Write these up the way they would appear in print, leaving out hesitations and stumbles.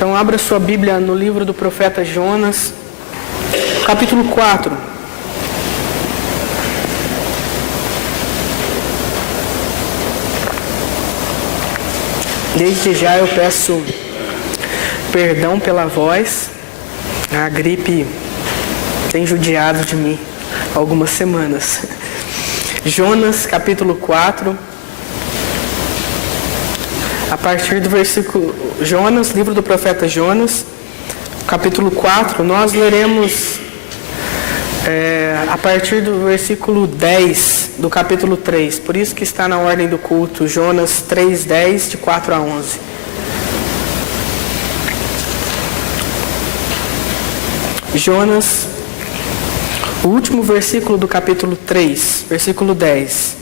Então abra sua Bíblia no livro do profeta Jonas, capítulo 4. Desde já eu peço perdão pela voz. A gripe tem judiado de mim há algumas semanas. Jonas, capítulo 4. A partir do versículo Jonas, livro do profeta Jonas, capítulo 4, nós leremos a partir do versículo 10 do capítulo 3. Por isso que está na ordem do culto, Jonas 3:10, de 4 a 11. Jonas, o último versículo do capítulo 3, versículo 10,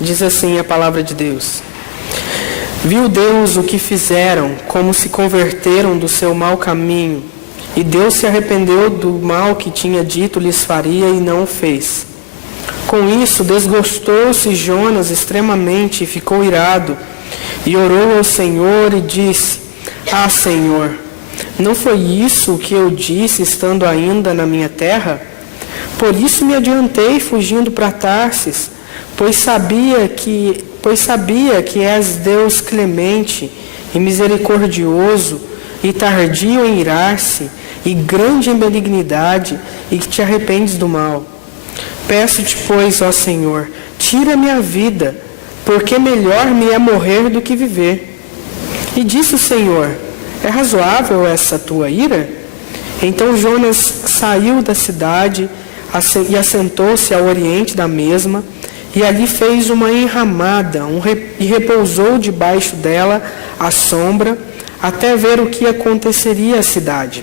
diz assim a palavra de Deus: Viu Deus o que fizeram, como se converteram do seu mau caminho, e Deus se arrependeu do mal que tinha dito lhes faria e não o fez. Com isso, desgostou-se Jonas extremamente e ficou irado, e orou ao Senhor e disse: Ah, Senhor, não foi isso o que eu disse estando ainda na minha terra? Por isso me adiantei fugindo para Tarsis, pois sabia que és Deus clemente e misericordioso e tardio em irar-se e grande em benignidade e que te arrependes do mal. Peço-te, pois, ó Senhor, tira minha vida, porque melhor me é morrer do que viver. E disse o Senhor: É razoável essa tua ira? Então Jonas saiu da cidade e assentou-se ao oriente da mesma, e ali fez uma enramada e repousou debaixo dela à sombra, até ver o que aconteceria à cidade.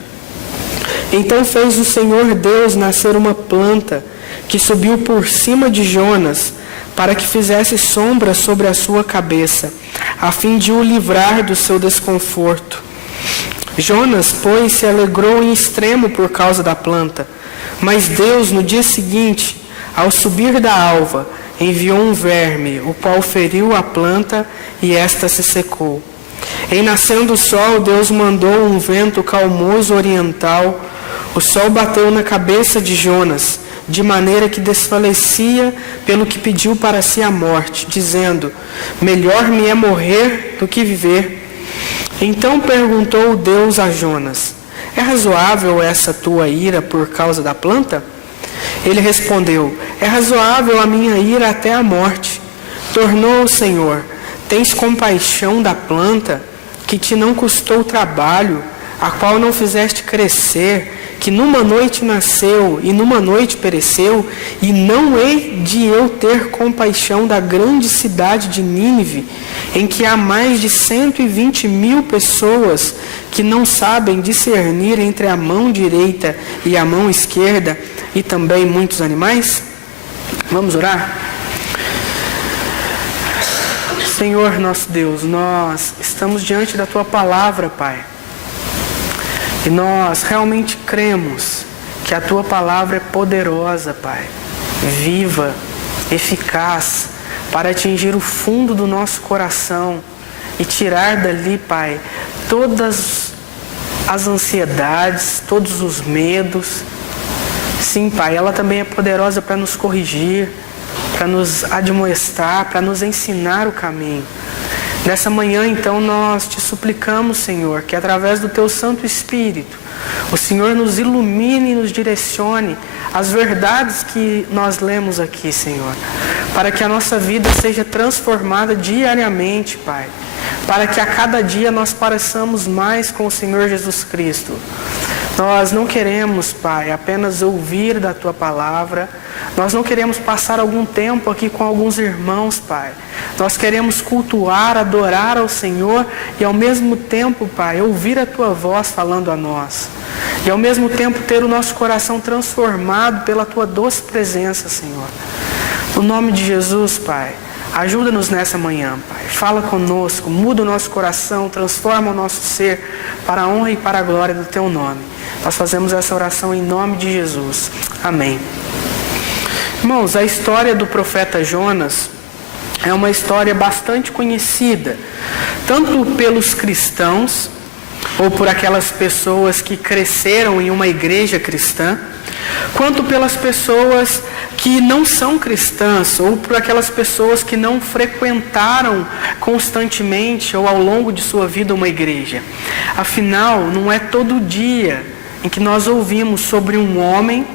Então fez o Senhor Deus nascer uma planta, que subiu por cima de Jonas, para que fizesse sombra sobre a sua cabeça, a fim de o livrar do seu desconforto. Jonas, pois, se alegrou em extremo por causa da planta. Mas Deus, no dia seguinte, ao subir da alva, enviou um verme, o qual feriu a planta, e esta se secou. Em nascendo o sol, Deus mandou um vento calmoso oriental. O sol bateu na cabeça de Jonas, de maneira que desfalecia, pelo que pediu para si a morte, dizendo: Melhor me é morrer do que viver. Então perguntou Deus a Jonas: É razoável essa tua ira por causa da planta? Ele respondeu: É razoável a minha ira até a morte. Tornou o Senhor: Tens compaixão da planta, que te não custou trabalho, a qual não fizeste crescer, que numa noite nasceu e numa noite pereceu, e não hei de eu ter compaixão da grande cidade de Nínive, em que há mais de 120.000 pessoas que não sabem discernir entre a mão direita e a mão esquerda, e também muitos animais? Vamos orar? Senhor nosso Deus, nós estamos diante da Tua palavra, Pai. E nós realmente cremos que a Tua palavra é poderosa, Pai, viva, eficaz, para atingir o fundo do nosso coração e tirar dali, Pai, todas as ansiedades, todos os medos. Sim, Pai, ela também é poderosa para nos corrigir, para nos admoestar, para nos ensinar o caminho. Nessa manhã, então, nós te suplicamos, Senhor, que através do Teu Santo Espírito, o Senhor nos ilumine e nos direcione as verdades que nós lemos aqui, Senhor, para que a nossa vida seja transformada diariamente, Pai, para que a cada dia nós pareçamos mais com o Senhor Jesus Cristo. Nós não queremos, Pai, apenas ouvir da Tua palavra. Nós não queremos passar algum tempo aqui com alguns irmãos, Pai. Nós queremos cultuar, adorar ao Senhor e ao mesmo tempo, Pai, ouvir a Tua voz falando a nós. E ao mesmo tempo ter o nosso coração transformado pela Tua doce presença, Senhor. No nome de Jesus, Pai, ajuda-nos nessa manhã, Pai. Fala conosco, muda o nosso coração, transforma o nosso ser para a honra e para a glória do Teu nome. Nós fazemos essa oração em nome de Jesus. Amém. Irmãos, a história do profeta Jonas é uma história bastante conhecida, tanto pelos cristãos ou por aquelas pessoas que cresceram em uma igreja cristã, quanto pelas pessoas que não são cristãs, ou por aquelas pessoas que não frequentaram constantemente ou ao longo de sua vida uma igreja. Afinal, não é todo dia em que nós ouvimos sobre um homem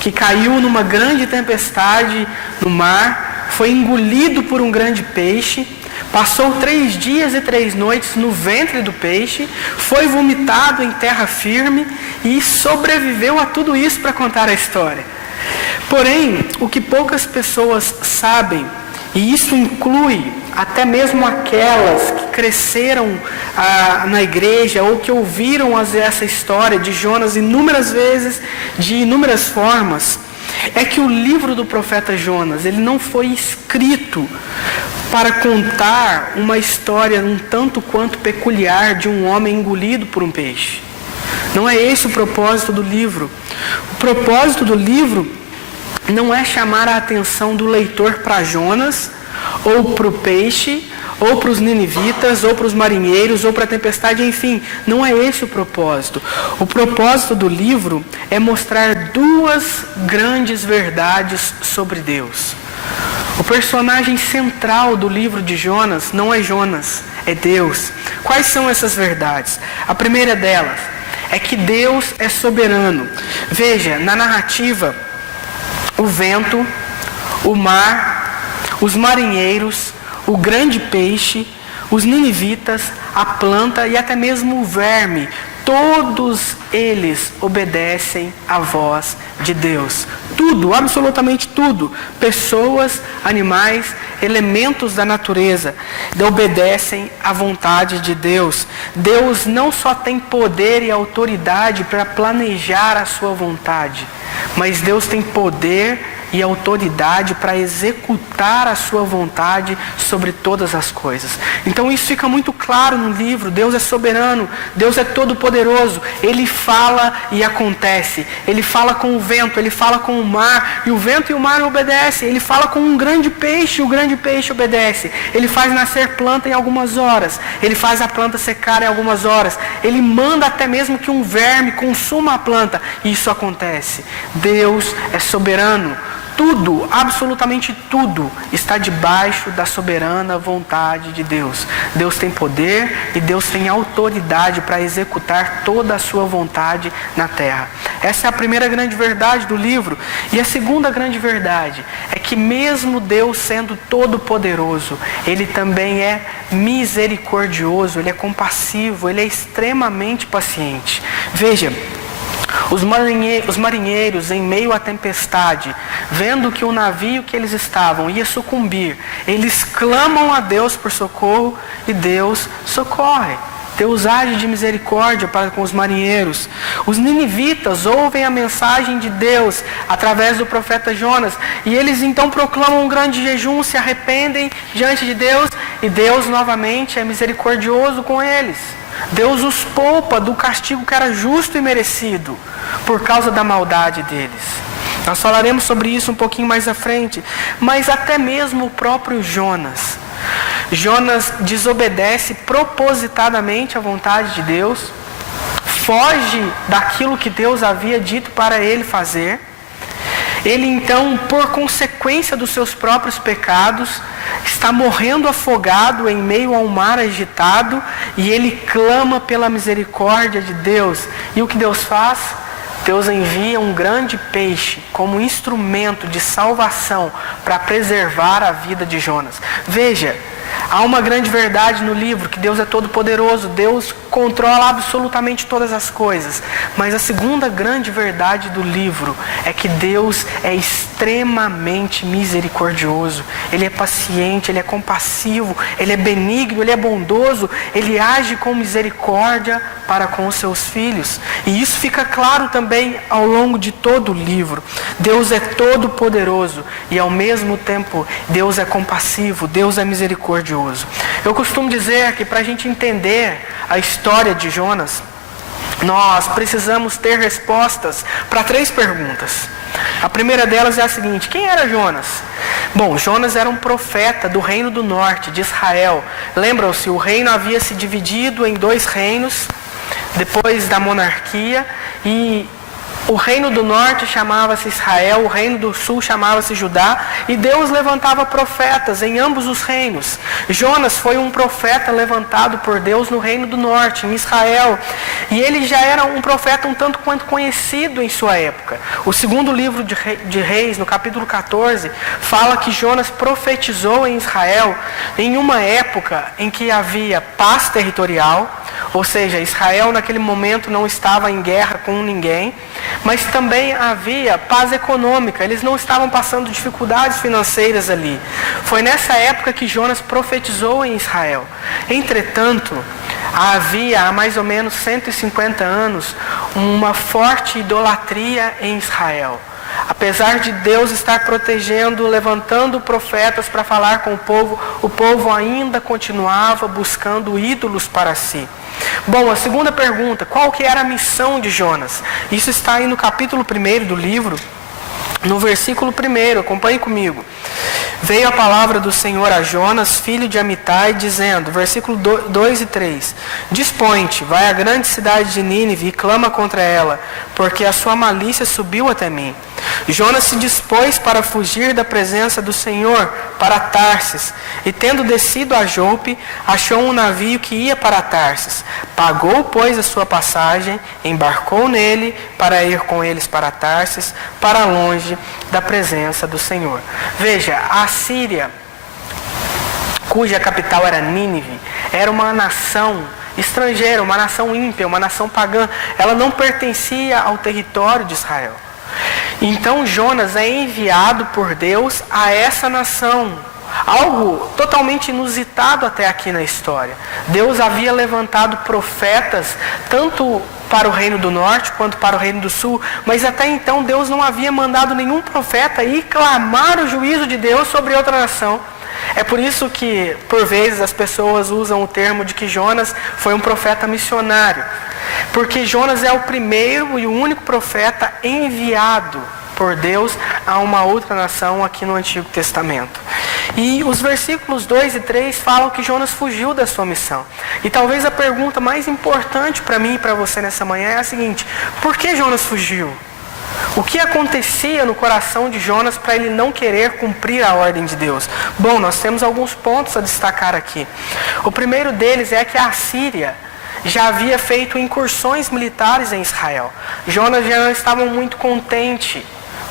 que caiu numa grande tempestade no mar, foi engolido por um grande peixe, passou 3 dias e 3 noites no ventre do peixe, foi vomitado em terra firme e sobreviveu a tudo isso para contar a história. Porém, o que poucas pessoas sabem, e isso inclui até mesmo aquelas que cresceram na igreja ou que ouviram essa história de Jonas inúmeras vezes, de inúmeras formas, é que o livro do profeta Jonas, ele não foi escrito para contar uma história um tanto quanto peculiar de um homem engolido por um peixe. Não é esse o propósito do livro. O propósito do livro não é chamar a atenção do leitor para Jonas, ou para o peixe, ou para os ninivitas, ou para os marinheiros, ou para a tempestade, enfim, não é esse o propósito. O propósito do livro é mostrar 2 grandes verdades sobre Deus. O personagem central do livro de Jonas não é Jonas, é Deus. Quais são essas verdades? A primeira delas é que Deus é soberano. Veja, na narrativa, o vento, o mar, os marinheiros, o grande peixe, os ninivitas, a planta e até mesmo o verme, todos eles obedecem à voz de Deus. Tudo, absolutamente tudo, pessoas, animais, elementos da natureza, obedecem à vontade de Deus. Deus não só tem poder e autoridade para planejar a sua vontade, mas Deus tem poder e autoridade para executar a sua vontade sobre todas as coisas. Então isso fica muito claro no livro. Deus é soberano, Deus é todo poderoso, Ele fala e acontece. Ele fala com o vento, Ele fala com o mar, e o vento e o mar obedecem. Ele fala com um grande peixe, e o grande peixe obedece. Ele faz nascer planta em algumas horas, Ele faz a planta secar em algumas horas, Ele manda até mesmo que um verme consuma a planta, e isso acontece. Deus é soberano. Tudo, absolutamente tudo, está debaixo da soberana vontade de Deus. Deus tem poder e Deus tem autoridade para executar toda a sua vontade na terra. Essa é a primeira grande verdade do livro. E a segunda grande verdade é que mesmo Deus sendo todo poderoso, Ele também é misericordioso, Ele é compassivo, Ele é extremamente paciente. Veja, os marinheiros, em meio à tempestade, vendo que o navio que eles estavam ia sucumbir, eles clamam a Deus por socorro e Deus socorre. Deus age de misericórdia para com os marinheiros. Os ninivitas ouvem a mensagem de Deus através do profeta Jonas, e eles então proclamam um grande jejum, se arrependem diante de Deus, e Deus novamente é misericordioso com eles. Deus os poupa do castigo que era justo e merecido por causa da maldade deles. Nós falaremos sobre isso um pouquinho mais à frente. Mas até mesmo o próprio Jonas desobedece propositadamente à vontade de Deus, foge daquilo que Deus havia dito para ele fazer. Ele então, por consequência dos seus próprios pecados, está morrendo afogado em meio a um mar agitado, e ele clama pela misericórdia de Deus. E o que Deus faz? Deus envia um grande peixe como instrumento de salvação para preservar a vida de Jonas. Veja, há uma grande verdade no livro, que Deus é todo poderoso, Deus controla absolutamente todas as coisas. Mas a segunda grande verdade do livro é que Deus é extremamente misericordioso. Ele é paciente, Ele é compassivo, Ele é benigno, Ele é bondoso, Ele age com misericórdia para com os seus filhos. E isso fica claro também ao longo de todo o livro. Deus é todo poderoso e ao mesmo tempo Deus é compassivo, Deus é misericordioso. Eu costumo dizer que para a gente entender a história de Jonas, nós precisamos ter respostas para 3 perguntas. A primeira delas é a seguinte: quem era Jonas? Bom, Jonas era um profeta do reino do norte, de Israel. Lembram-se, o reino havia se dividido em 2 reinos. depois da monarquia, e o reino do norte chamava-se Israel, o reino do sul chamava-se Judá, e Deus levantava profetas em ambos os reinos. Jonas foi um profeta levantado por Deus no reino do norte, em Israel, e ele já era um profeta um tanto quanto conhecido em sua época. O segundo livro de Reis, no capítulo 14, fala que Jonas profetizou em Israel em uma época em que havia paz territorial, ou seja, Israel naquele momento não estava em guerra com ninguém, mas também havia paz econômica, eles não estavam passando dificuldades financeiras ali. Foi nessa época que Jonas profetizou em Israel. Entretanto, havia há mais ou menos 150 anos uma forte idolatria em Israel. Apesar de Deus estar protegendo, levantando profetas para falar com o povo ainda continuava buscando ídolos para si. Bom, a segunda pergunta, qual que era a missão de Jonas? Isso está aí no capítulo 1 do livro, no versículo 1, acompanhe comigo. Veio a palavra do Senhor a Jonas, filho de Amitai, dizendo, versículo 2 e 3, Dispõe-te, vai à grande cidade de Nínive e clama contra ela, porque a sua malícia subiu até mim. Jonas se dispôs para fugir da presença do Senhor para Tarsis, e tendo descido a Jope, achou um navio que ia para Tarsis. Pagou, pois, a sua passagem, embarcou nele para ir com eles para Tarsis, para longe da presença do Senhor. Veja, a Síria, cuja capital era Nínive, era uma nação estrangeira, uma nação ímpia, uma nação pagã. Ela não pertencia ao território de Israel. Então Jonas é enviado por Deus a essa nação. Algo totalmente inusitado até aqui na história. Deus havia levantado profetas, tanto para o reino do norte quanto para o reino do sul, mas até então Deus não havia mandado nenhum profeta ir clamar o juízo de Deus sobre outra nação. É por isso que, por vezes, as pessoas usam o termo de que Jonas foi um profeta missionário. Porque Jonas é o primeiro e o único profeta enviado por Deus a uma outra nação aqui no Antigo Testamento. E os versículos 2 e 3 falam que Jonas fugiu da sua missão. E talvez a pergunta mais importante para mim e para você nessa manhã é a seguinte: por que Jonas fugiu? O que acontecia no coração de Jonas para ele não querer cumprir a ordem de Deus? Bom, nós temos alguns pontos a destacar aqui. O primeiro deles é que a Síria já havia feito incursões militares em Israel. Jonas já não estava muito contente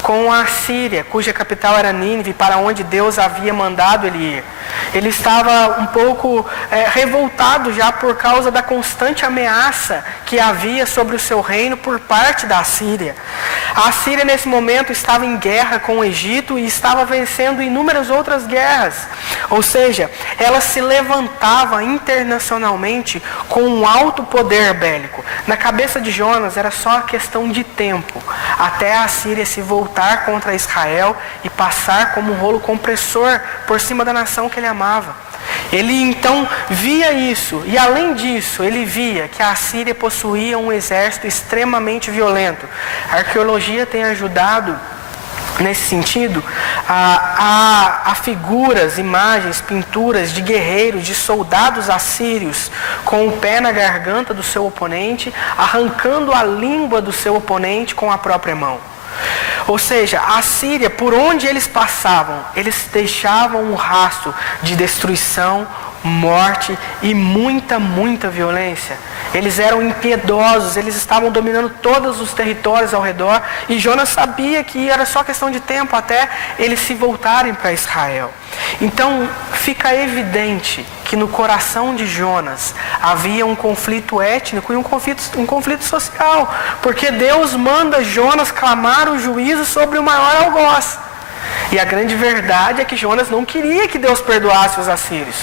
com a Síria, cuja capital era Nínive, para onde Deus havia mandado ele ir. Ele estava um pouco revoltado já por causa da constante ameaça que havia sobre o seu reino por parte da Síria. A Síria nesse momento estava em guerra com o Egito e estava vencendo inúmeras outras guerras. Ou seja, ela se levantava internacionalmente com um alto poder bélico. Na cabeça de Jonas era só a questão de tempo, até a Síria se voltar contra Israel e passar como um rolo compressor por cima da nação que ele amava. Ele então via isso, e além disso, ele via que a Síria possuía um exército extremamente violento. A arqueologia tem ajudado nesse sentido a figuras, imagens, pinturas de guerreiros, de soldados assírios com o pé na garganta do seu oponente, arrancando a língua do seu oponente com a própria mão. Ou seja, a Síria, por onde eles passavam, eles deixavam um rastro de destruição, morte e muita violência. Eles eram impiedosos, eles estavam dominando todos os territórios ao redor, e Jonas sabia que era só questão de tempo até eles se voltarem para Israel. Então fica evidente que no coração de Jonas havia um conflito étnico e um conflito social, porque Deus manda Jonas clamar o juízo sobre o maior algoz. E a grande verdade é que Jonas não queria que Deus perdoasse os assírios.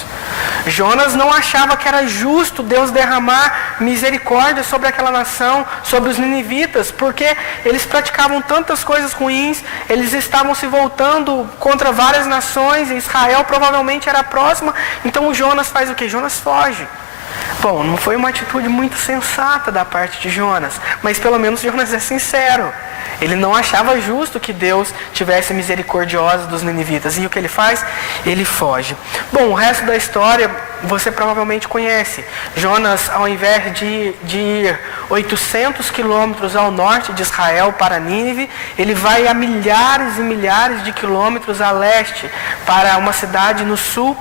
Jonas não achava que era justo Deus derramar misericórdia sobre aquela nação, sobre os ninivitas, porque eles praticavam tantas coisas ruins, eles estavam se voltando contra várias nações, e Israel provavelmente era próxima. Então o Jonas faz o quê? Jonas foge. Bom, não foi uma atitude muito sensata da parte de Jonas, mas pelo menos Jonas é sincero. Ele não achava justo que Deus tivesse misericordiosa dos ninivitas. E o que ele faz? Ele foge. Bom, o resto da história você provavelmente conhece. Jonas, ao invés de ir 800 quilômetros ao norte de Israel para Nínive, ele vai a milhares e milhares de quilômetros a leste para uma cidade no sul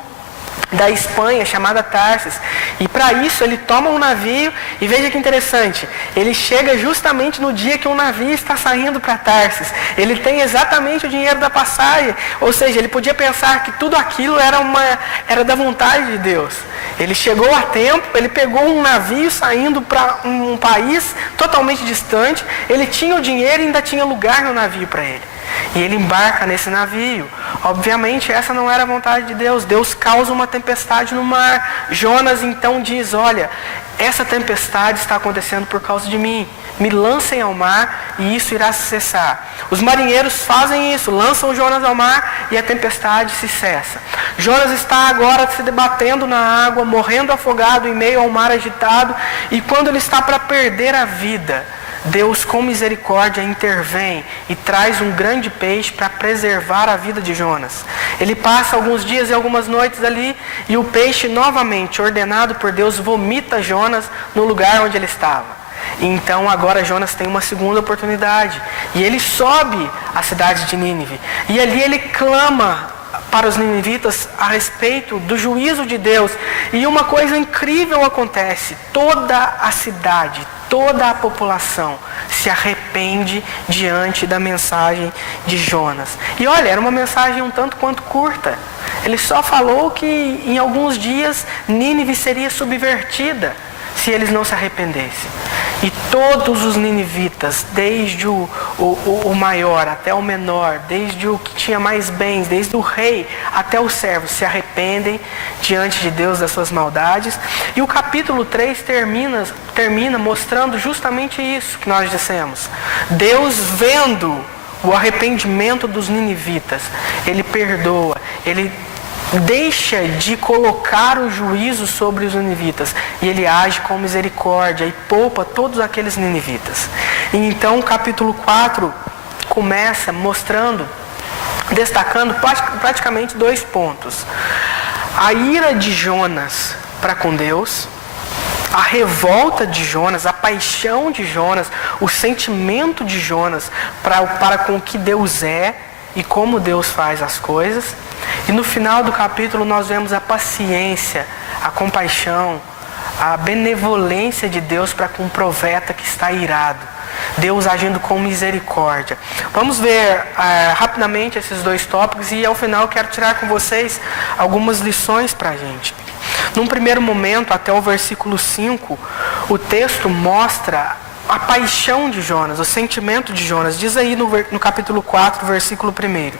da Espanha, chamada Tarsis. E para isso ele toma um navio, e veja que interessante, ele chega justamente no dia que um navio está saindo para Tarsis. Ele tem exatamente o dinheiro da passagem, ou seja, ele podia pensar que tudo aquilo era da vontade de Deus. Ele chegou a tempo, ele pegou um navio saindo para um país totalmente distante, ele tinha o dinheiro e ainda tinha lugar no navio para ele. E ele embarca nesse navio. Obviamente essa não era a vontade de Deus. Deus causa uma tempestade no mar. Jonas então diz: olha, essa tempestade está acontecendo por causa de mim. Me lancem ao mar e isso irá cessar. Os marinheiros fazem isso, lançam Jonas ao mar e a tempestade se cessa. Jonas está agora se debatendo na água, morrendo afogado em meio ao mar agitado, e quando ele está para perder a vida, Deus, com misericórdia, intervém e traz um grande peixe para preservar a vida de Jonas. Ele passa alguns dias e algumas noites ali, e o peixe, novamente, ordenado por Deus, vomita Jonas no lugar onde ele estava. E então agora Jonas tem uma segunda oportunidade, e ele sobe à cidade de Nínive, e ali ele clama para os ninivitas a respeito do juízo de Deus. E uma coisa incrível acontece: toda a cidade, toda a população se arrepende diante da mensagem de Jonas. E olha, era uma mensagem um tanto quanto curta. Ele só falou que em alguns dias Nínive seria subvertida se eles não se arrependessem. E todos os ninivitas, desde o maior até o menor, desde o que tinha mais bens, desde o rei até o servo, se arrependem diante de Deus das suas maldades. E o capítulo 3 termina mostrando justamente isso que nós dissemos. Deus, vendo o arrependimento dos ninivitas, Ele perdoa, Ele deixa de colocar o juízo sobre os ninivitas, e ele age com misericórdia e poupa todos aqueles ninivitas. E então o capítulo 4 começa destacando praticamente 2 pontos: a ira de Jonas para com Deus, a revolta de Jonas, a paixão de Jonas, o sentimento de Jonas para com o que Deus é e como Deus faz as coisas. E no final do capítulo nós vemos a paciência, a compaixão, a benevolência de Deus para com um profeta que está irado. Deus agindo com misericórdia. Vamos ver rapidamente esses 2 tópicos, e ao final eu quero tirar com vocês algumas lições para a gente. Num primeiro momento, até o versículo 5, o texto mostra a paixão de Jonas, o sentimento de Jonas. Diz aí no capítulo 4, versículo 1.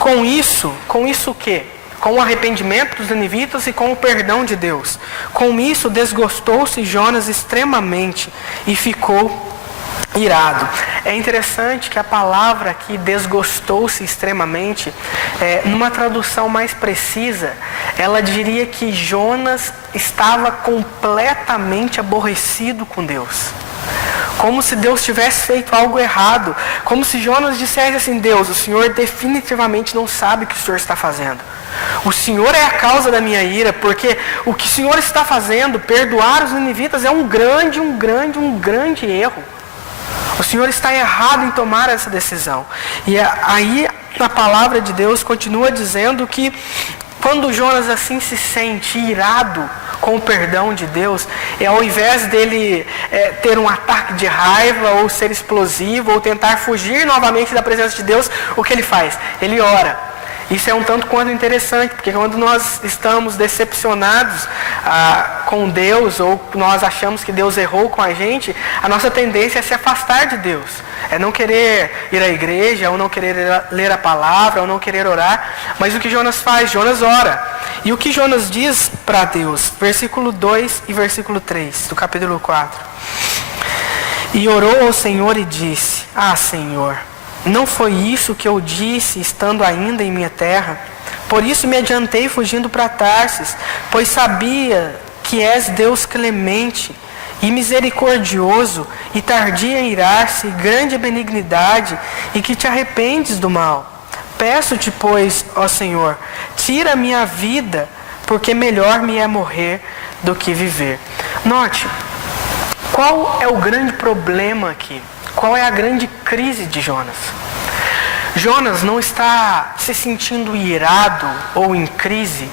Com isso o quê? Com o arrependimento dos ninivitas e com o perdão de Deus. Com isso desgostou-se Jonas extremamente e ficou irado. É interessante que a palavra aqui, desgostou-se extremamente, numa tradução mais precisa, ela diria que Jonas estava completamente aborrecido com Deus. Como se Deus tivesse feito algo errado. Como se Jonas dissesse assim: Deus, o Senhor definitivamente não sabe o que o Senhor está fazendo. O Senhor é a causa da minha ira, porque o que o Senhor está fazendo, perdoar os ninivitas, é um grande erro. O Senhor está errado em tomar essa decisão. E aí a palavra de Deus continua dizendo que quando Jonas assim se sente irado com o perdão de Deus, ao invés dele ter um ataque de raiva, ou ser explosivo, ou tentar fugir novamente da presença de Deus, o que ele faz? Ele ora. Isso é um tanto quanto interessante, porque quando nós estamos decepcionados com Deus, ou nós achamos que Deus errou com a gente, a nossa tendência é se afastar de Deus. É não querer ir à igreja, ou não querer ler a palavra, ou não querer orar. Mas o que Jonas faz? Jonas ora. E o que Jonas diz para Deus? Versículo 2 e versículo 3 do capítulo 4. E orou ao Senhor e disse: Senhor, não foi isso que eu disse estando ainda em minha terra? Por isso me adiantei fugindo para Tarsis, pois sabia que és Deus clemente e misericordioso, e tardio em irar-se, grande benignidade, e que te arrependes do mal. Peço-te, pois, ó Senhor, tira a minha vida, porque melhor me é morrer do que viver. Note, qual é o grande problema aqui? Qual é a grande crise de Jonas? Jonas não está se sentindo irado ou em crise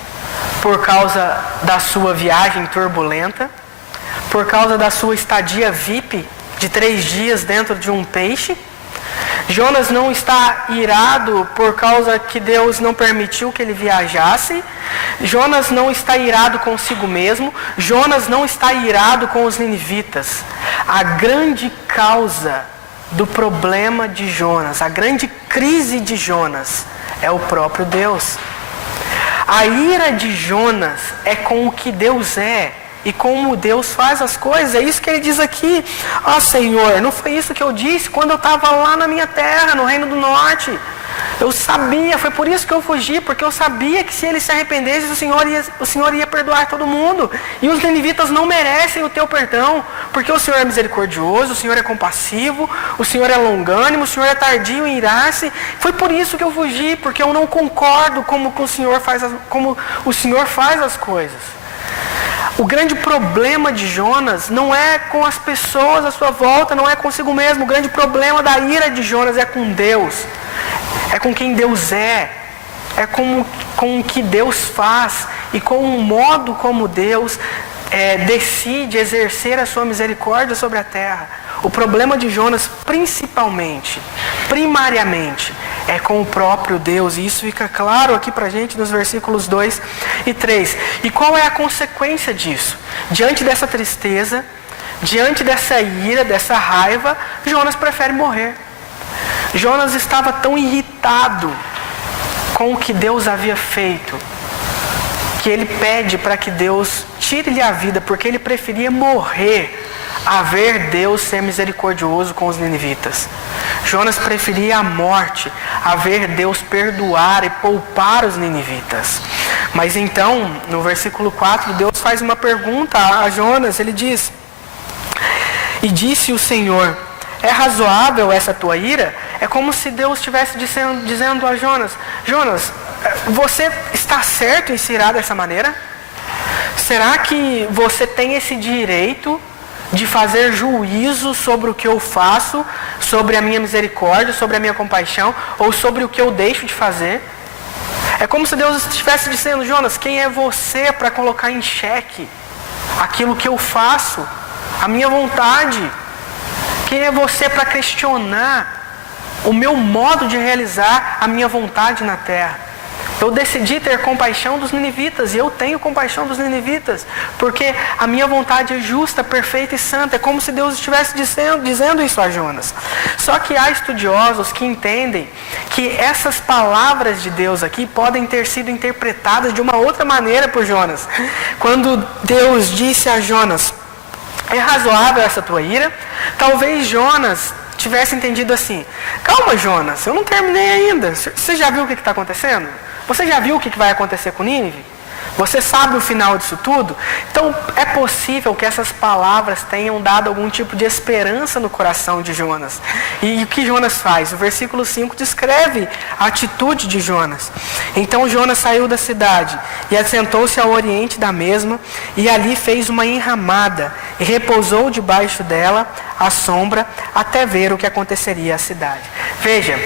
por causa da sua viagem turbulenta, por causa da sua estadia VIP de 3 dias dentro de um peixe. Jonas não está irado por causa que Deus não permitiu que ele viajasse. Jonas não está irado consigo mesmo. Jonas não está irado com os ninivitas. A grande causa do problema de Jonas, a grande crise de Jonas, é o próprio Deus. A ira de Jonas é com o que Deus é e como Deus faz as coisas. É isso que ele diz aqui. Ó Senhor, não foi isso que eu disse quando eu estava lá na minha terra, no Reino do Norte? Eu sabia, foi por isso que eu fugi, porque eu sabia que se ele se arrependesse, o Senhor ia perdoar todo mundo. E os ninivitas não merecem o teu perdão, porque o Senhor é misericordioso, o Senhor é compassivo, o Senhor é longânimo, o Senhor é tardio em irar-se. Foi por isso que eu fugi, porque eu não concordo como o Senhor faz as coisas. O grande problema de Jonas não é com as pessoas à sua volta, não é consigo mesmo. O grande problema da ira de Jonas é com Deus. É com quem Deus é com o que Deus faz e com o modo como Deus decide exercer a sua misericórdia sobre a terra. O problema de Jonas, primariamente, é com o próprio Deus. E isso fica claro aqui pra gente nos versículos 2 e 3. E qual é a consequência disso? Diante dessa tristeza, diante dessa ira, dessa raiva, Jonas prefere morrer. Jonas estava tão irritado com o que Deus havia feito, que ele pede para que Deus tire-lhe a vida, porque ele preferia morrer a ver Deus ser misericordioso com os ninivitas. Jonas preferia a morte a ver Deus perdoar e poupar os ninivitas. Mas então, no versículo 4, Deus faz uma pergunta a Jonas. Ele diz: e disse o Senhor, é razoável essa tua ira? É como se Deus estivesse dizendo a Jonas: Jonas, você está certo em se irar dessa maneira? Será que você tem esse direito de fazer juízo sobre o que eu faço, sobre a minha misericórdia, sobre a minha compaixão, ou sobre o que eu deixo de fazer? É como se Deus estivesse dizendo: Jonas, quem é você para colocar em xeque aquilo que eu faço, a minha vontade? Quem é você para questionar o meu modo de realizar a minha vontade na terra? Eu decidi ter compaixão dos ninivitas, e eu tenho compaixão dos ninivitas, porque a minha vontade é justa, perfeita e santa. É como se Deus estivesse dizendo isso a Jonas. Só que há estudiosos que entendem que essas palavras de Deus aqui podem ter sido interpretadas de uma outra maneira por Jonas. Quando Deus disse a Jonas: é razoável essa tua ira? Talvez Jonas tivesse entendido assim: calma, Jonas, eu não terminei ainda. Você já viu o que está acontecendo? Você já viu o que vai acontecer com Nínive? Você sabe o final disso tudo? Então é possível que essas palavras tenham dado algum tipo de esperança no coração de Jonas. E o que Jonas faz? O versículo 5 descreve a atitude de Jonas. Então Jonas saiu da cidade e assentou-se ao oriente da mesma, e ali fez uma enramada e repousou debaixo dela à sombra até ver o que aconteceria à cidade. Veja,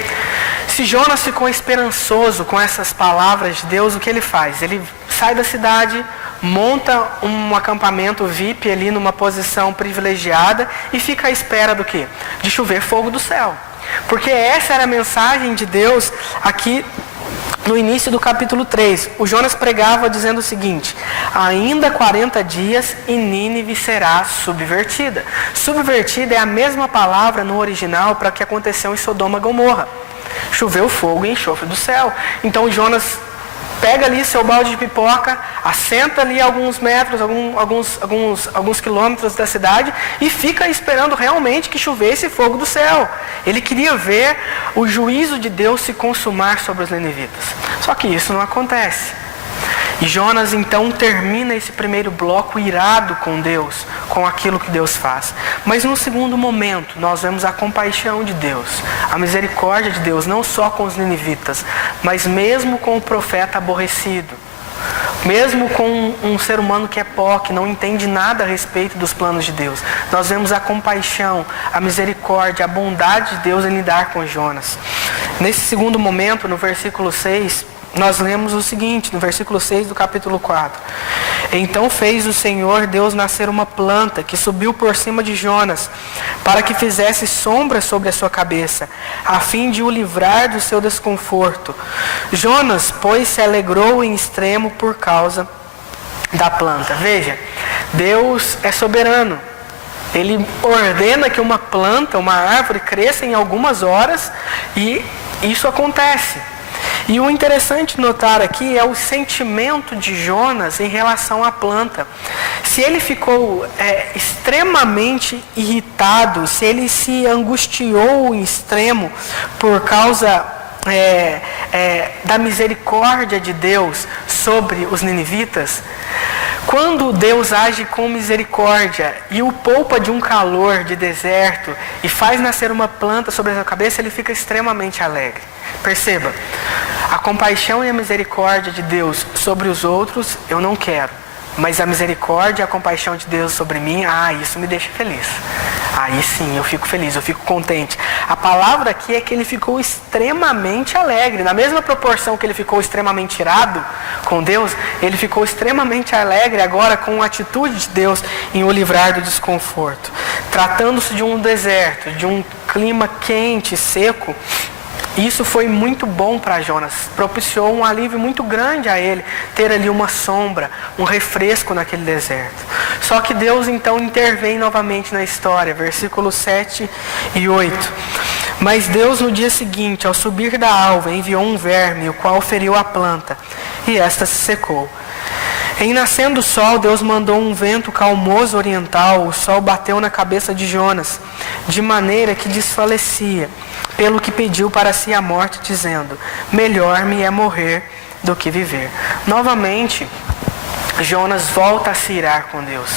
se Jonas ficou esperançoso com essas palavras de Deus, o que ele faz? Ele sai da cidade, monta um acampamento VIP ali numa posição privilegiada e fica à espera do quê? De chover fogo do céu. Porque essa era a mensagem de Deus aqui no início do capítulo 3. O Jonas pregava dizendo o seguinte: ainda 40 dias e Nínive será subvertida. Subvertida é a mesma palavra no original para o que aconteceu em Sodoma e Gomorra. Choveu fogo e enxofre do céu. Então Jonas pega ali seu balde de pipoca, assenta ali alguns metros, alguns quilômetros da cidade e fica esperando realmente que chovesse fogo do céu. Ele queria ver o juízo de Deus se consumar sobre os ninivitas. Só que isso não acontece. E Jonas então termina esse primeiro bloco irado com Deus, com aquilo que Deus faz. Mas no segundo momento, nós vemos a compaixão de Deus, a misericórdia de Deus, não só com os ninivitas, mas mesmo com o profeta aborrecido. Mesmo com um ser humano que é pó, que não entende nada a respeito dos planos de Deus, nós vemos a compaixão, a misericórdia, a bondade de Deus em lidar com Jonas. Nesse segundo momento, no versículo 6, nós lemos o seguinte, no versículo 6 do capítulo 4. Então fez o Senhor Deus nascer uma planta que subiu por cima de Jonas, para que fizesse sombra sobre a sua cabeça, a fim de o livrar do seu desconforto. Jonas, pois, se alegrou em extremo por causa da planta. Veja, Deus é soberano. Ele ordena que uma planta, uma árvore, cresça em algumas horas e isso acontece. E o interessante notar aqui é o sentimento de Jonas em relação à planta. Se ele ficou extremamente irritado, se ele se angustiou em extremo por causa da misericórdia de Deus sobre os ninivitas, quando Deus age com misericórdia e o poupa de um calor de deserto e faz nascer uma planta sobre a sua cabeça, ele fica extremamente alegre. Perceba, a compaixão e a misericórdia de Deus sobre os outros eu não quero, mas a misericórdia e a compaixão de Deus sobre mim, isso me deixa feliz. Aí sim, eu fico feliz, eu fico contente. A palavra aqui é que ele ficou extremamente alegre. Na mesma proporção que ele ficou extremamente irado com Deus, ele ficou extremamente alegre agora com a atitude de Deus em o livrar do desconforto. Tratando-se de um deserto, de um clima quente, seco, isso foi muito bom para Jonas, propiciou um alívio muito grande a ele, ter ali uma sombra, um refresco naquele deserto. Só que Deus então intervém novamente na história, versículos 7 e 8. Mas Deus no dia seguinte, ao subir da alva, enviou um verme, o qual feriu a planta, e esta se secou. Em nascendo o sol, Deus mandou um vento calmoso oriental, o sol bateu na cabeça de Jonas, de maneira que desfalecia, pelo que pediu para si a morte, dizendo: melhor me é morrer do que viver. Novamente, Jonas volta a se irar com Deus.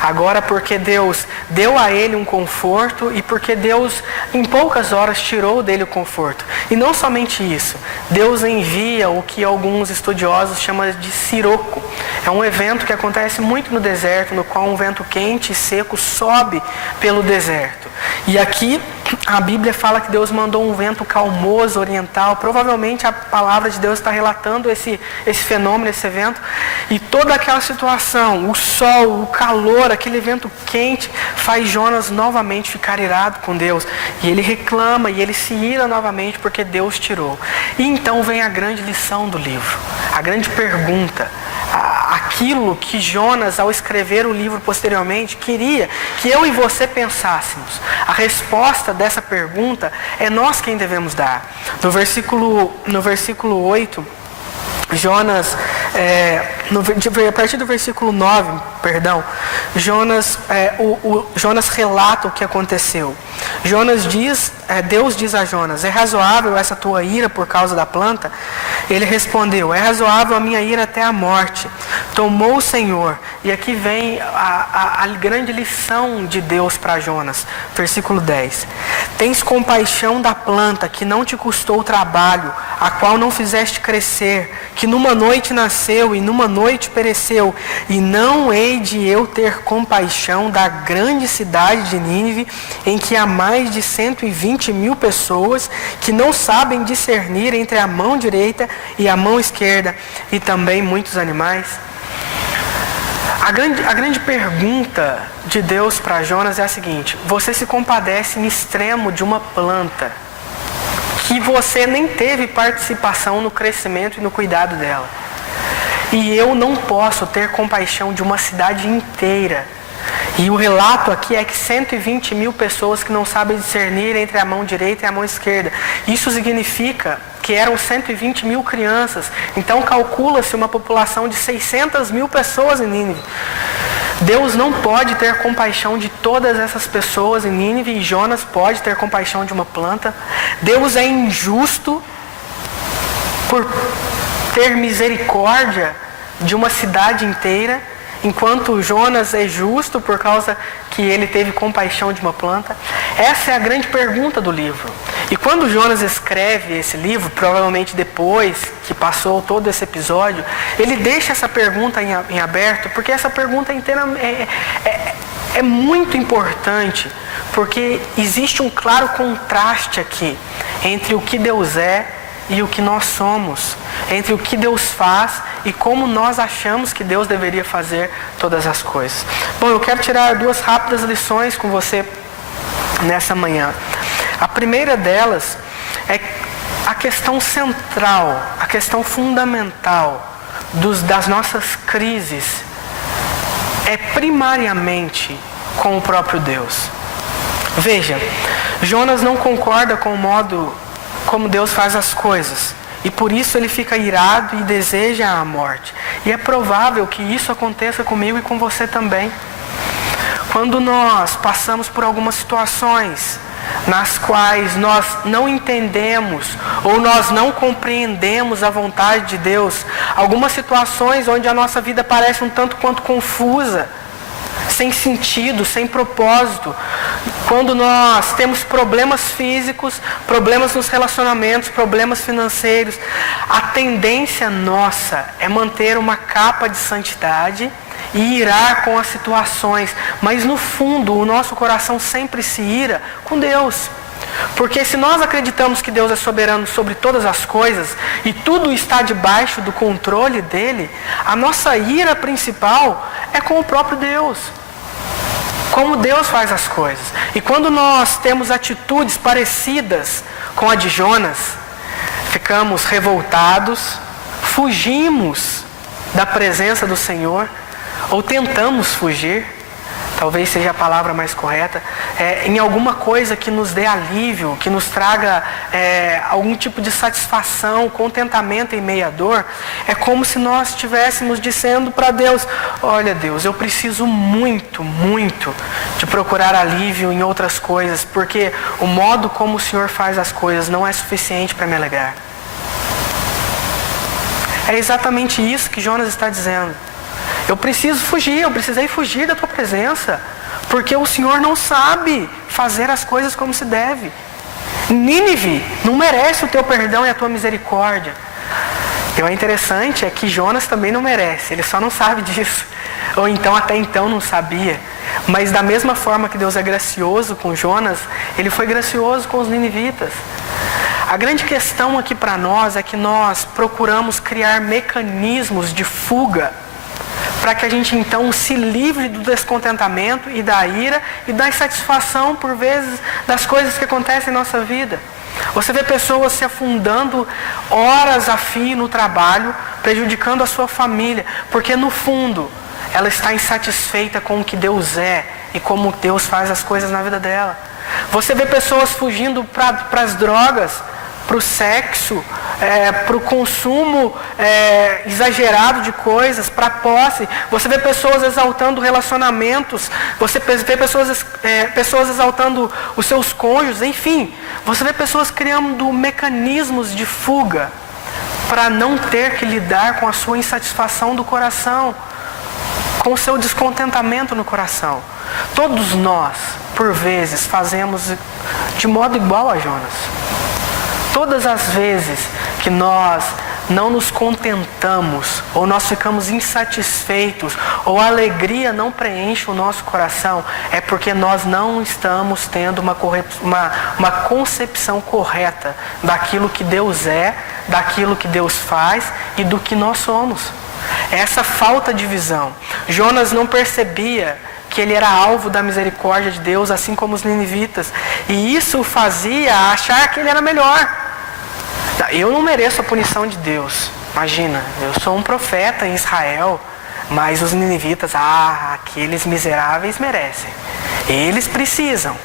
Agora porque Deus deu a ele um conforto e porque Deus em poucas horas tirou dele o conforto. E não somente isso, Deus envia o que alguns estudiosos chamam de siroco. É um evento que acontece muito no deserto, no qual um vento quente e seco sobe pelo deserto. E aqui a Bíblia fala que Deus mandou um vento calmoso oriental. Provavelmente a palavra de Deus está relatando esse fenômeno, esse evento. E toda aquela situação, o sol, o calor, aquele vento quente, faz Jonas novamente ficar irado com Deus. E ele reclama e ele se ira novamente porque Deus tirou. E então vem a grande lição do livro, a grande pergunta. Aquilo que Jonas, ao escrever o livro posteriormente, queria que eu e você pensássemos. A resposta dessa pergunta é nós quem devemos dar. No versículo 8, Jonas, a partir do versículo 9, Jonas relata o que aconteceu. Deus diz a Jonas: é razoável essa tua ira por causa da planta? Ele respondeu: é razoável a minha ira até a morte. Tomou o Senhor, e aqui vem a grande lição de Deus para Jonas, versículo 10. Tens compaixão da planta que não te custou trabalho, a qual não fizeste crescer, que numa noite nasceu e numa noite pereceu, e não hei de eu ter compaixão da grande cidade de Nínive, em que há mais de 120.000 pessoas que não sabem discernir entre a mão direita e a mão esquerda, e também muitos animais. A grande pergunta de Deus para Jonas é a seguinte: você se compadece em extremo de uma planta que você nem teve participação no crescimento e no cuidado dela. E eu não posso ter compaixão de uma cidade inteira. E o relato aqui é que 120.000 pessoas que não sabem discernir entre a mão direita e a mão esquerda. Isso significa que eram 120.000 crianças. Então calcula-se uma população de 600.000 pessoas em Nínive. Deus não pode ter compaixão de todas essas pessoas em Nínive, e Jonas pode ter compaixão de uma planta. Deus é injusto por ter misericórdia de uma cidade inteira, enquanto Jonas é justo por causa que ele teve compaixão de uma planta? Essa é a grande pergunta do livro. E quando Jonas escreve esse livro, provavelmente depois que passou todo esse episódio, ele deixa essa pergunta em aberto, porque essa pergunta é muito importante, porque existe um claro contraste aqui entre o que Deus é e o que nós somos, entre o que Deus faz e como nós achamos que Deus deveria fazer todas as coisas. Bom, eu quero tirar 2 rápidas lições com você nessa manhã. A primeira delas é a questão central, a questão fundamental das nossas crises é primariamente com o próprio Deus. Veja, Jonas não concorda com o modo como Deus faz as coisas, e por isso ele fica irado e deseja a morte. E é provável que isso aconteça comigo e com você também. Quando nós passamos por algumas situações nas quais nós não entendemos ou nós não compreendemos a vontade de Deus, algumas situações onde a nossa vida parece um tanto quanto confusa, sem sentido, sem propósito, quando nós temos problemas físicos, problemas nos relacionamentos, problemas financeiros, a tendência nossa é manter uma capa de santidade e irar com as situações, mas no fundo o nosso coração sempre se ira com Deus. Porque se nós acreditamos que Deus é soberano sobre todas as coisas e tudo está debaixo do controle dele, a nossa ira principal é com o próprio Deus. Como Deus faz as coisas. E quando nós temos atitudes parecidas com a de Jonas, ficamos revoltados, fugimos da presença do Senhor, ou tentamos fugir, talvez seja a palavra mais correta, em alguma coisa que nos dê alívio, que nos traga algum tipo de satisfação, contentamento em meio à dor, é como se nós estivéssemos dizendo para Deus: olha Deus, eu preciso muito, muito de procurar alívio em outras coisas, porque o modo como o Senhor faz as coisas não é suficiente para me alegrar. É exatamente isso que Jonas está dizendo. Eu preciso fugir, eu precisei fugir da tua presença, porque o Senhor não sabe fazer as coisas como se deve. Nínive não merece o teu perdão e a tua misericórdia. E o interessante é que Jonas também não merece, ele só não sabe disso. Ou então, até então, não sabia. Mas da mesma forma que Deus é gracioso com Jonas, ele foi gracioso com os ninivitas. A grande questão aqui para nós é que nós procuramos criar mecanismos de fuga para que a gente então se livre do descontentamento e da ira e da insatisfação, por vezes, das coisas que acontecem em nossa vida. Você vê pessoas se afundando horas a fio no trabalho, prejudicando a sua família, porque no fundo ela está insatisfeita com o que Deus é e como Deus faz as coisas na vida dela. Você vê pessoas fugindo para as drogas, para o sexo, para o consumo exagerado de coisas, para a posse. Você vê pessoas exaltando relacionamentos, você vê pessoas exaltando os seus cônjuges, enfim. Você vê pessoas criando mecanismos de fuga para não ter que lidar com a sua insatisfação do coração, com o seu descontentamento no coração. Todos nós, por vezes, fazemos de modo igual a Jonas. Todas as vezes que nós não nos contentamos, ou nós ficamos insatisfeitos, ou a alegria não preenche o nosso coração, é porque nós não estamos tendo uma concepção correta daquilo que Deus é, daquilo que Deus faz e do que nós somos. Essa falta de visão. Jonas não percebia que ele era alvo da misericórdia de Deus, assim como os ninivitas. E isso o fazia achar que ele era melhor. Eu não mereço a punição de Deus. Imagina, eu sou um profeta em Israel, mas os ninivitas, aqueles miseráveis merecem. Eles precisam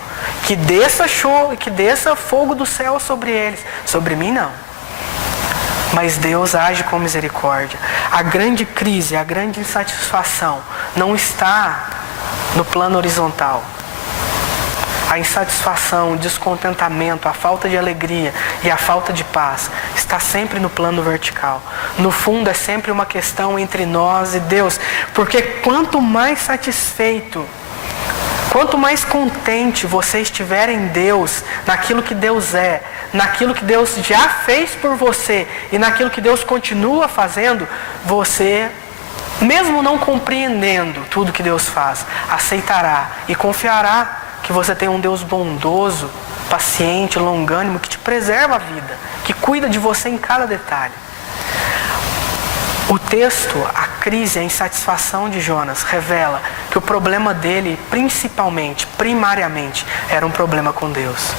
que desça fogo do céu sobre eles. Sobre mim não. Mas Deus age com misericórdia. A grande crise, a grande insatisfação não está no plano horizontal. a insatisfação, o descontentamento, a falta de alegria e a falta de paz está sempre no plano vertical. No fundo, é sempre uma questão entre nós e Deus, porque quanto mais satisfeito, quanto mais contente você estiver em Deus, naquilo que Deus é, naquilo que Deus já fez por você e naquilo que Deus continua fazendo, você, mesmo não compreendendo tudo que Deus faz, aceitará e confiará que você tem um Deus bondoso, paciente, longânimo, que te preserva a vida, que cuida de você em cada detalhe. O texto, a crise, a insatisfação de Jonas revela que o problema dele, principalmente, primariamente, era um problema com Deus.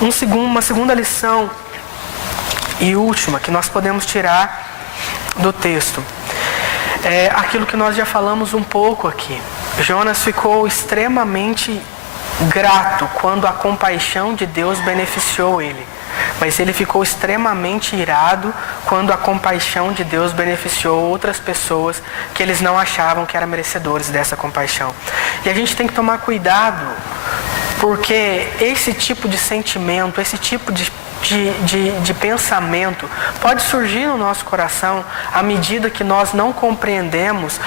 Uma segunda lição e última que nós podemos tirar do texto é aquilo que nós já falamos um pouco aqui. Jonas ficou extremamente grato quando a compaixão de Deus beneficiou ele, mas ele ficou extremamente irado quando a compaixão de Deus beneficiou outras pessoas que eles não achavam que eram merecedores dessa compaixão. E a gente tem que tomar cuidado, porque esse tipo de sentimento, esse tipo de pensamento pode surgir no nosso coração à medida que nós não compreendemos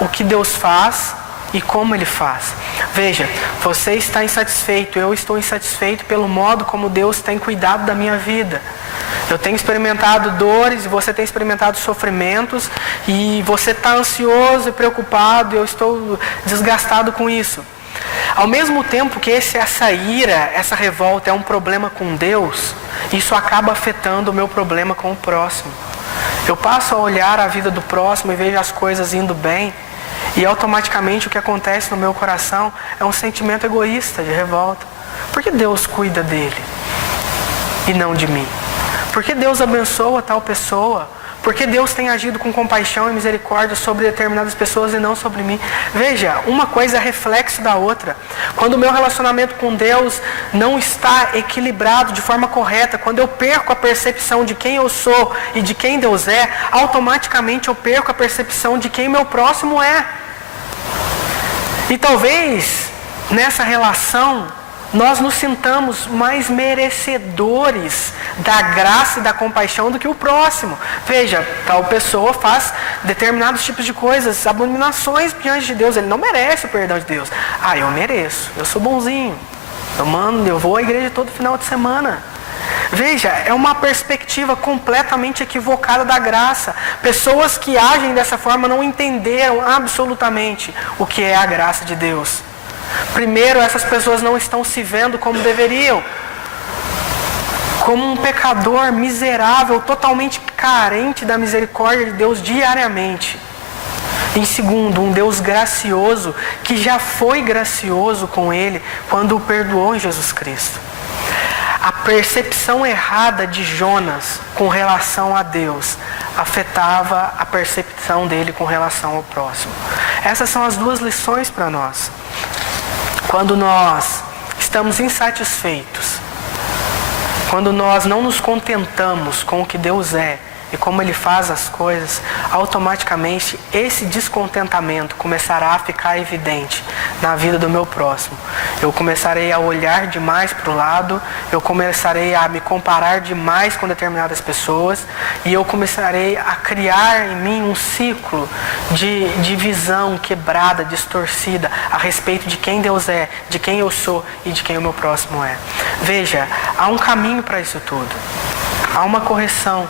o que Deus faz e como Ele faz. Veja, você está insatisfeito, eu estou insatisfeito pelo modo como Deus tem cuidado da minha vida. Eu tenho experimentado dores e você tem experimentado sofrimentos e você está ansioso e preocupado e eu estou desgastado com isso. Ao mesmo tempo que essa ira, essa revolta é um problema com Deus, isso acaba afetando o meu problema com o próximo. Eu passo a olhar a vida do próximo e vejo as coisas indo bem e automaticamente o que acontece no meu coração é um sentimento egoísta de revolta. Por que Deus cuida dele e não de mim? Por que Deus abençoa tal pessoa? Por que Deus tem agido com compaixão e misericórdia sobre determinadas pessoas e não sobre mim? Veja, uma coisa é reflexo da outra. Quando o meu relacionamento com Deus não está equilibrado de forma correta, quando eu perco a percepção de quem eu sou e de quem Deus é, automaticamente eu perco a percepção de quem meu próximo é. E talvez nessa relação nós nos sintamos mais merecedores da graça e da compaixão do que o próximo. Veja, tal pessoa faz determinados tipos de coisas, abominações diante de Deus, ele não merece o perdão de Deus. Ah, eu mereço, eu sou bonzinho, eu vou à igreja todo final de semana. Veja, é uma perspectiva completamente equivocada da graça. Pessoas que agem dessa forma não entenderam absolutamente o que é a graça de Deus. Primeiro, essas pessoas não estão se vendo como deveriam, como um pecador miserável, totalmente carente da misericórdia de Deus diariamente. Em segundo, um Deus gracioso, que já foi gracioso com ele quando o perdoou em Jesus Cristo. A percepção errada de Jonas com relação a Deus afetava a percepção dele com relação ao próximo. Essas são as duas lições para nós. Quando nós estamos insatisfeitos, quando nós não nos contentamos com o que Deus é e como Ele faz as coisas, automaticamente esse descontentamento começará a ficar evidente na vida do meu próximo. Eu começarei a olhar demais para o lado, eu começarei a me comparar demais com determinadas pessoas e eu começarei a criar em mim um ciclo de visão quebrada, distorcida a respeito de quem Deus é, de quem eu sou e de quem o meu próximo é. Veja, há um caminho para isso tudo. Há uma correção.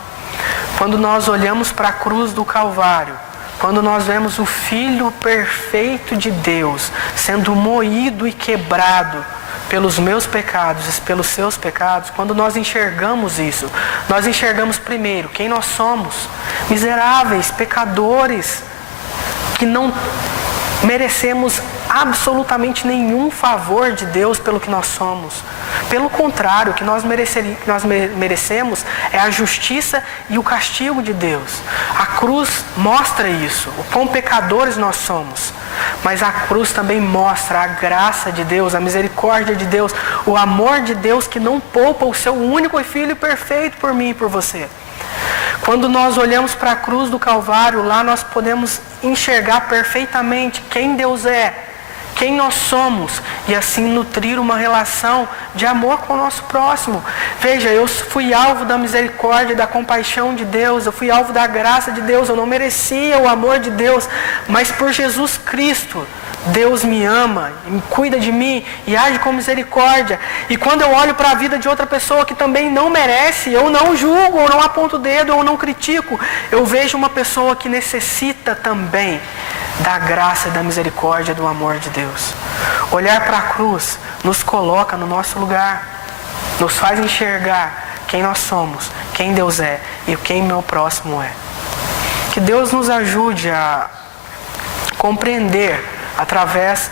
Quando nós olhamos para a cruz do Calvário, quando nós vemos o Filho perfeito de Deus sendo moído e quebrado pelos meus pecados e pelos seus pecados, quando nós enxergamos isso, nós enxergamos primeiro quem nós somos, miseráveis, pecadores, que não merecemos absolutamente nenhum favor de Deus pelo que nós somos. Pelo contrário, o que nós merecemos é a justiça e o castigo de Deus. A cruz mostra isso, o quão pecadores nós somos. Mas a cruz também mostra a graça de Deus, a misericórdia de Deus, o amor de Deus que não poupa o seu único Filho perfeito por mim e por você. Quando nós olhamos para a cruz do Calvário, lá nós podemos enxergar perfeitamente quem Deus é, quem nós somos e assim nutrir uma relação de amor com o nosso próximo. Veja, eu fui alvo da misericórdia, da compaixão de Deus, eu fui alvo da graça de Deus, eu não merecia o amor de Deus, mas por Jesus Cristo, Deus me ama, cuida de mim e age com misericórdia. E quando eu olho para a vida de outra pessoa que também não merece, eu não julgo, eu não aponto o dedo, eu não critico. Eu vejo uma pessoa que necessita também da graça e da misericórdia, do amor de Deus. Olhar para a cruz nos coloca no nosso lugar, nos faz enxergar quem nós somos, quem Deus é e quem meu próximo é. Que Deus nos ajude a compreender através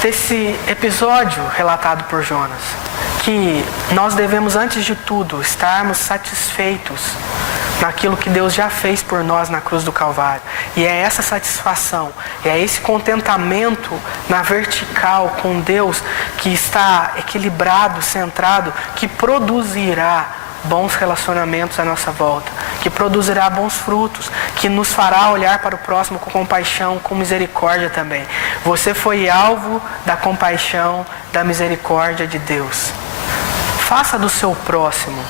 desse episódio relatado por Jonas, que nós devemos, antes de tudo, estarmos satisfeitos naquilo que Deus já fez por nós na cruz do Calvário. E é essa satisfação, é esse contentamento na vertical com Deus que está equilibrado, centrado, que produzirá bons relacionamentos à nossa volta, que produzirá bons frutos, que nos fará olhar para o próximo com compaixão, com misericórdia também. Você foi alvo da compaixão, da misericórdia de Deus. Faça do seu próximo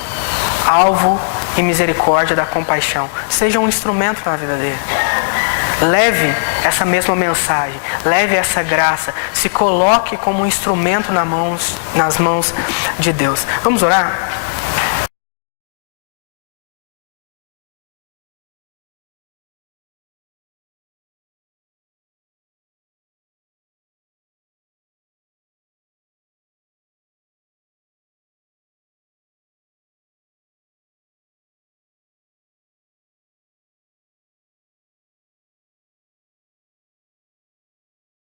alvo e misericórdia, da compaixão. Seja um instrumento na vida dele. Leve essa mesma mensagem, leve essa graça, se coloque como um instrumento nas mãos de Deus. Vamos orar?